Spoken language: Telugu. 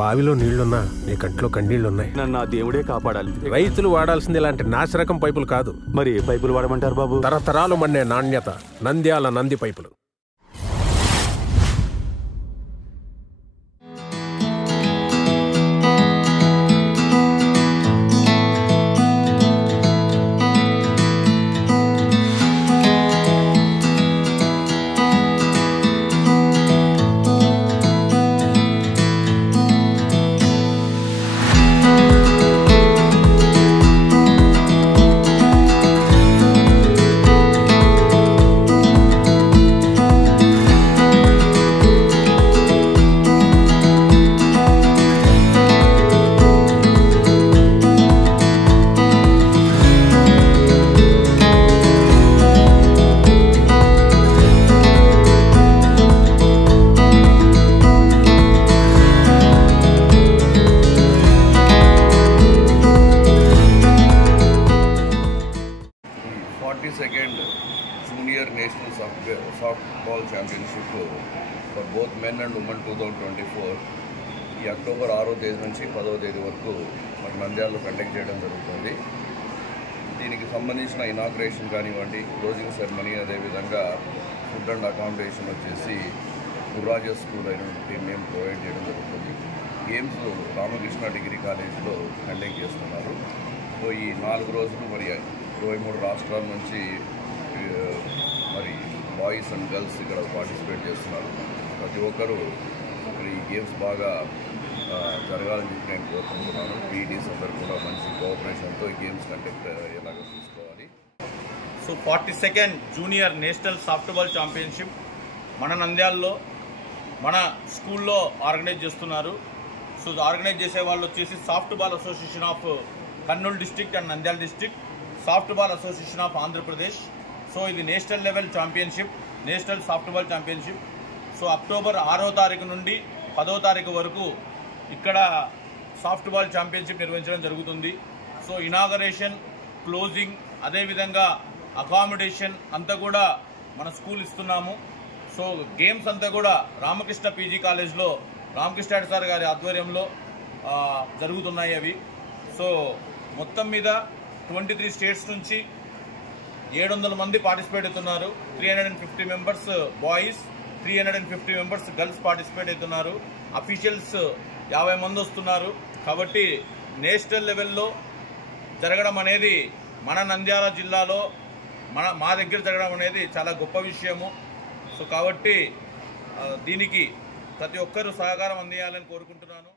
బావిలో నీళ్లున్నా నీ కంట్లో కన్నీళ్లున్నాయి. నన్ను ఆ దేవుడే కాపాడాలి. రైతులు వాడాల్సింది ఇలాంటి నాసిరకం పైపులు కాదు. మరి ఏ పైపులు వాడమంటారు బాబు? తరతరాలు మన్నే నాణ్యత నంద్యాల నంది పైపులు. Second Junior National Softball Championship for both men and women 2024 ఈ అక్టోబర్ 6వ తేదీ నుంచి 10వ తేదీ వరకు మన నంద్యాలలో కండక్ట్ చేయడం జరుగుతుంది. దీనికి సంబంధించిన ఇనాగ్రేషన్ కానివ్వండి, క్లోజింగ్ సెరమనీ, అదేవిధంగా ఫుడ్ అండ్ అకామిడేషన్ వచ్చేసి గుర్రాజ స్కూల్ అయినటువంటి మేము ప్రొవైడ్ చేయడం జరుగుతుంది. గేమ్స్ రామకృష్ణ డిగ్రీ కాలేజీలో కండక్ట్ చేస్తున్నారు. సో ఈ 4 రోజులు మరి 23 రాష్ట్రాల నుంచి మరి బాయ్స్ అండ్ గర్ల్స్ ఇక్కడ పార్టిసిపేట్ చేస్తున్నారు. ప్రతి ఒక్కరూ మరి ఈ గేమ్స్ బాగా జరగాలని చెప్పి నేను కోరుకుంటున్నాను. పీఈటీస్ అందరూ కూడా మంచి కోఆపరేషన్తో ఈ గేమ్స్ కండక్ట్ అయ్యేలాగా చూసుకోవాలి. So 42nd junior national softball championship మన నంద్యాలలో మన స్కూల్లో ఆర్గనైజ్ చేస్తున్నారు. సో ఆర్గనైజ్ చేసే వాళ్ళు వచ్చేసి softball association of Kurnool district and Nandyal district, softball association of Andhra Pradesh. So ఇది national level championship, national softball championship. So October 6వ తారీఖు నుండి 10వ తారీఖు వరకు ఇక్కడ సాఫ్ట్బాల్ ఛాంపియన్షిప్ నిర్వహించడం జరుగుతుంది. సో ఇనాగరేషన్, క్లోజింగ్, అదేవిధంగా అకామిడేషన్ అంతా కూడా మన స్కూల్ ఇస్తున్నాము. సో గేమ్స్ అంతా కూడా రామకృష్ణ పీజీ కాలేజ్లో రామకృష్ణ సార్ గారి ఆధ్వర్యంలో జరుగుతున్నాయి అవి. సో మొత్తం మీద 23 స్టేట్స్ నుంచి 700 మంది పార్టిసిపేట్ అవుతున్నారు. 350 members boys, 350 members girls participate అవుతున్నారు. అఫీషియల్స్ 50 మంది వస్తున్నారు. కాబట్టి నేషనల్ లెవెల్లో జరగడం అనేది మన నంద్యాల జిల్లాలో మా దగ్గర జరగడం అనేది చాలా గొప్ప విషయము. సో కాబట్టి దీనికి ప్రతి ఒక్కరూ సహకారం అందించాలని కోరుకుంటున్నాను.